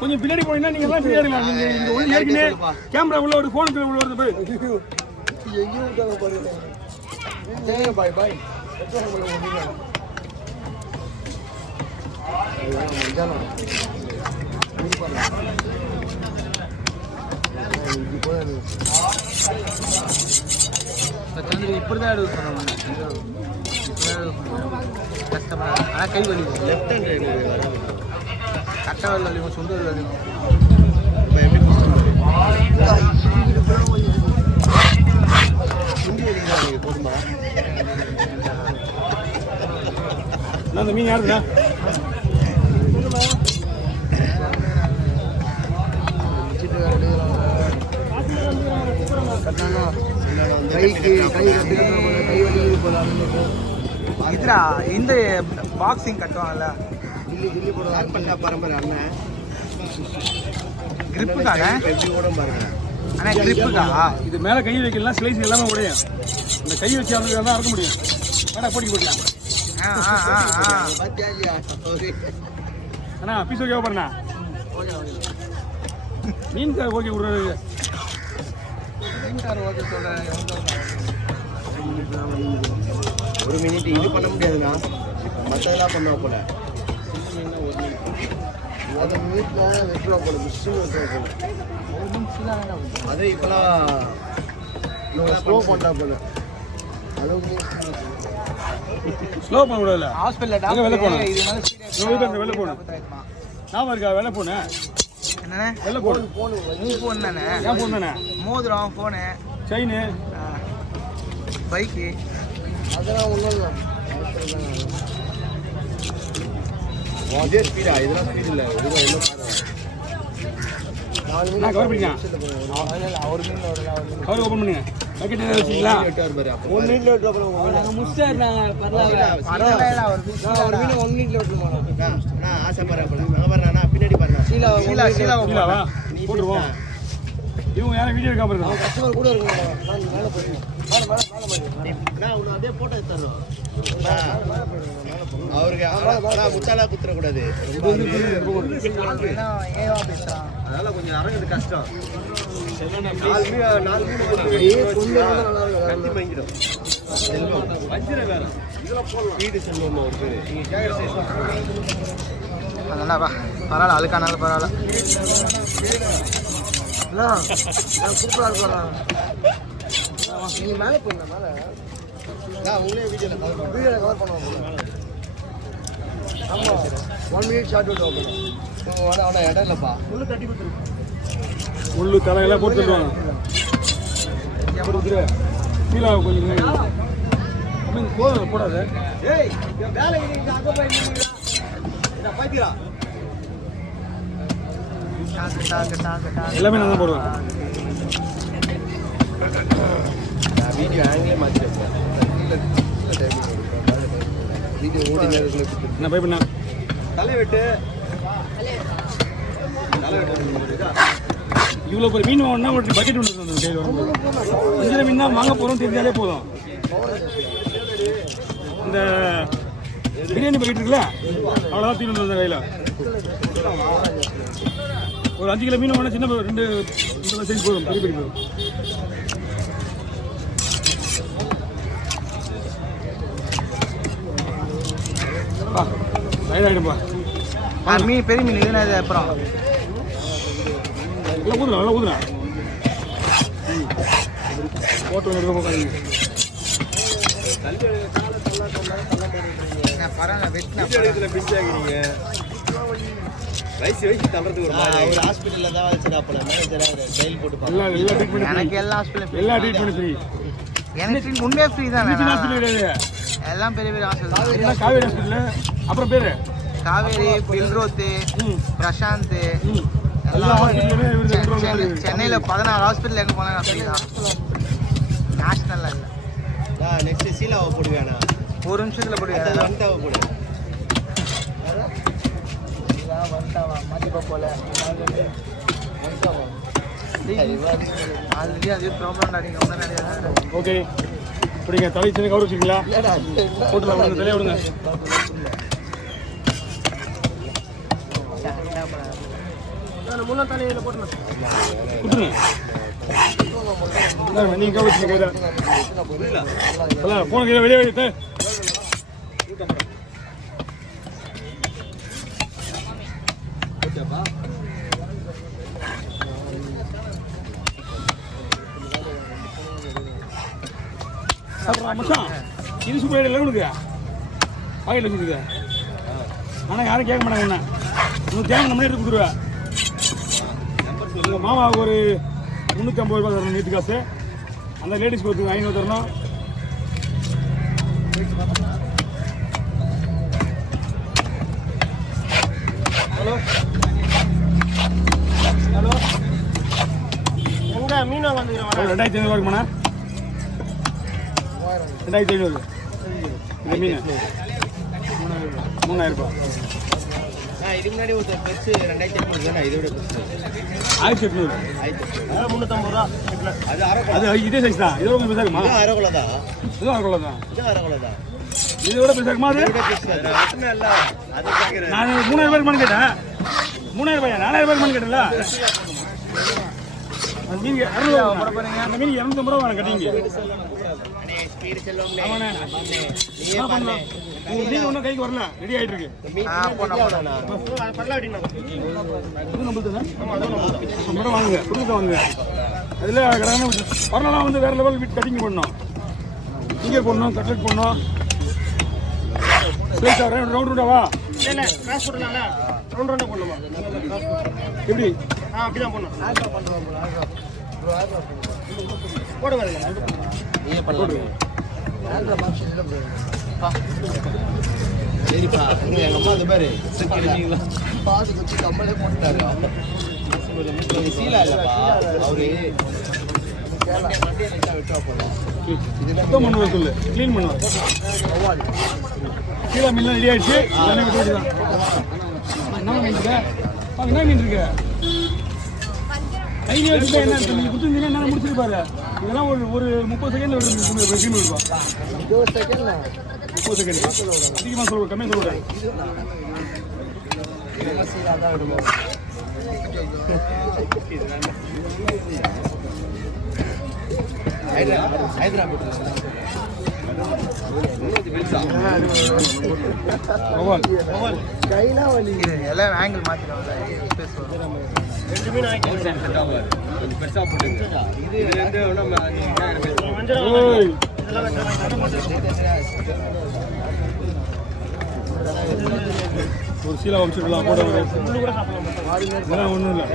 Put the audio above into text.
கொஞ்சம் பின்னாடி போனீங்கன்னா நீங்க எல்லாம் ஃப்ரீயா இருக்கலாம். நீங்க இந்த உள்ள ஏற்கனவே கேமரா உள்ள ஒரு போன் உள்ள வருது போய் எங்கேயும் விட்டாங்க பாருங்க. பாய் பாய் இப்படிதான் எடுக்க சொன்னாங்க. கஷ்டப்பட ஆனால் கை வலி லெஃப்ட் ஹேண்ட் கட்ட வலி சொந்த வலி போதுமா அந்த மீன் யாருக்குண்ணா இதுடா இந்த பாக்ஸிங் கட்டுவாங்கல்ல பரம்பரை அண்ணன் கிரிப்புக்காக அண்ணா கிரிப்புக்கா இது மேலே கை வைக்கலாம் ஸ்லைஸ் எல்லாமே உடையும். இந்த கை வச்சு தான் இருக்க முடியும். வேணா போட்டி போட்டலாம் அண்ணா பீஸ் ஓகே பண்ணா மீன் கார் ஓகே விடுறது மீன் கார் ஓகே சொல்கிறேன். ஒரு மினிட் இது பண்ண முடியாதுண்ணா, மற்றதெல்லாம் பண்ண போல அது வீட்டில் வெட்டுவா போல மிஷின் வெட்டுவா போல அது இப்போலாம் ஸ்லோ பண்ணா போல அளவுக்கு ஸ்லோ பண்ண விடல. ஹாஸ்பிட்டலில் வெளில போனேன் வெளில போனேன் நான் இருக்கா வெளில போனேன் என்னண்ணே வெளில போனேன் ஃபோன் தானே ஏன் ஃபோன் தானே மோதிரம் ஃபோனு செயினு பைக்கு அதெல்லாம் ஒன்றும் இல்லை. அதே ஸ்பீடா இதெல்லாம் ஸ்பீட் இல்லை. இதுதான் என்ன கவர் பண்ணிங்க அவர் மீன் கவர் ஓப்பன் பண்ணுங்க பக்கெட் வச்சுங்களா ஒன் மினிட்ல வெட்டு அப்புறம் முடிச்சாருண்ணா பரவாயில்ல ஒரு மீன் 1 மினிட்ல வெட்டு நான் ஆசைப்படுறேன். அங்கே பாருண்ணா பின்னாடி பாருண்ணா சீலாவா போட்டுருவோம். இவங்க யாரும் வீடியோ எடுக்காம இருக்காங்க கஸ்டமர் கூட இருக்குங்க. மேலே போயிருங்க மேலே அதே போட்டோ எடுத்துறோம் அவருக்கு முட்டாளா குத்துறக்கூடாது. அதனால கொஞ்சம் இறங்குறது கஷ்டம். அதெல்லாம் பரவாயில்ல அழுக்கானாலும் பரவாயில்ல சூப்பராக இருக்கலாம். நீங்க மேலே போயிருந்தா மேலே உங்களே வீடியோவில் கவர் பண்ணுவோம். ஆமாம் 1 மினிட் ஷார்ட் அவுட் ஆகும். அவனை இடம் இல்லைப்பா முள்ளு தட்டி கொடுத்துரு முள்ளு தலையெல்லாம் போட்டுருவாங்க கீழே கொஞ்சம் போதும் போடாது. எல்லாமே நான் தான் போடுவேன். வீடியோ ஆங்கிலே மாற்றிருக்கேன். வீடியோ ஓடி என்ன பை பண்ண தலைவெட்டு இவ்வளோ பெரிய மீன் வாங்கினா ஒரு பக்கெட் ஒன்று வந்து கையில் வரும்போது இதில் மீன் தான் வாங்க போகிறோம் தெரிஞ்சாலே போதும். இந்த பிரியாணி பக்கெட் இருக்குல்ல அவ்வளோதான் தீர்ந்து வந்த கையில் ஒரு 5 கிலோ மீன் வாங்கினா சின்ன 2 சைஸ் போதும் பெரிய பெரிய போதும். வயதாகிடும்பா மீன் பெரிய மீன் இதுனா இது அப்புறம் நல்லா ஊதுனா நல்லா ஊதுனா போட்டு ஹாஸ்பிட்டலில் தான் வச்சுருக்காப்பல மேனேஜர் போட்டு எனக்கு எல்லா ஹாஸ்பிட்டலும் எல்லா ட்ரீட்மெண்ட் ஃப்ரீ. எனக்கு உண்மையாக ஃப்ரீ தான். எல்லாம் பெரிய பெரிய ஹாஸ்பிட்டல் காவேரி ஹாஸ்பிட்டல் அப்புறம் பேர் காவேரி பில்ரோத்து பிரசாந்த் சென்னையில் 16 ஹாஸ்பிட்டல் எங்கே போனாங்க ஃப்ரீ தான். நேஷ்னலில் இல்லை. நெக்ஸ்ட் சீலாவை போடுவேண்ணா ஒரு நிமிஷத்தில் போடுவேன். வந்தாவை போடு வந்தாவா மாட்டிப்பா போல ஆல்ரெடி அதே ப்ராப்ளம் நீங்கள் ஒன்றும் நிறைய. ஓகே இப்படிங்க தலை சின்ன கவர் வச்சுருக்கீங்களா போட்டுலாம் தலையை விடுங்க. முன்னா தலையில போட்டுருங்க. நீங்க கவனிச்சுங்க போன கையில வெளியே வைத்து மச்சான் இது சூப்பர் இல்லை உனக்கு பாக்கெட்டில் கொடுக்குது ஆனால் யாரும் கேட்க மாட்டாங்க என்ன உனக்கு தேவை நம்ம எடுத்து கொடுத்துருவேன் உங்கள் மாமாவுக்கு ஒரு 350 ரூபா தரணும் நீட்டு காசு அந்த லேடிஸ்க்கு ஒரு 500 தரணும் ஹலோ ஹலோ எங்க மீனா வந்துக்கிறேன் 2500 இருக்குமாண்ணா 2500 இந்த மீன் 3000 ரூபாய் இதுக்கு முன்னாடி ஒரு பெருசு 2800 தானே இதோட பெருசு 1800 350 ரூபா அது இதே சைஸ் தான் இதோட கொஞ்சம் பெருசா இருக்குமா அரை கிலோ தான் இதுவும் அரை கிலோ தான் இதோட பெருசா இருக்குமா அது நான் 3000 ரூபாய்க்கு கேட்டேன் 3000 ரூபாயா 4000 ரூபாய்க்கு கேட்டேன்ல அந்த மீன் 250 அந்த மீன் 250 ரூபா வேணும் கட்டிங்க மீன் ஒன்றும் கைக்கு வரல ரெடி ஆகிட்டு இருக்கு வாங்குங்க புதுசா வாங்குங்க அதில் வரலாம் வந்து வேற லெவல் வீட்டு கட்டிங் பண்ணணும் இங்கே போடணும் கட்லெட் போடணும் ரவுண்ட் ரவுண்டாவா எப்படி அப்படிதான் போடணும் போடுங்க சரிப்பா எங்க அம்மா அது பாரு பாது குச்சி கம்மலே போட்டாரு சீலா இல்லப்பா அவரு சுத்தம் பண்ணுவார் சொல்லு க்ளீன் பண்ணுவார் கீழே மீன் ரெடி ஆயிடுச்சு என்ன மீன் இருக்கு என்ன மீன் இருக்கு கையிலே வச்சுட்டா என்ன நீங்கள் கொடுத்துருந்தீங்கன்னா என்ன முடிச்சிருப்பாரு இதெல்லாம் ஒரு 30 செகண்ட்ல ரெசியூம் இருப்பா 30 செகண்ட் அதிகமாக சொல்லுவேன் கம்மியாக சொல்லுவேன் எல்லாம் ஆங்கிள் மாத்திடுவாங்க ஒரு சீலா வச்சுக்கலாம் கூட ஒன்றும் இல்லை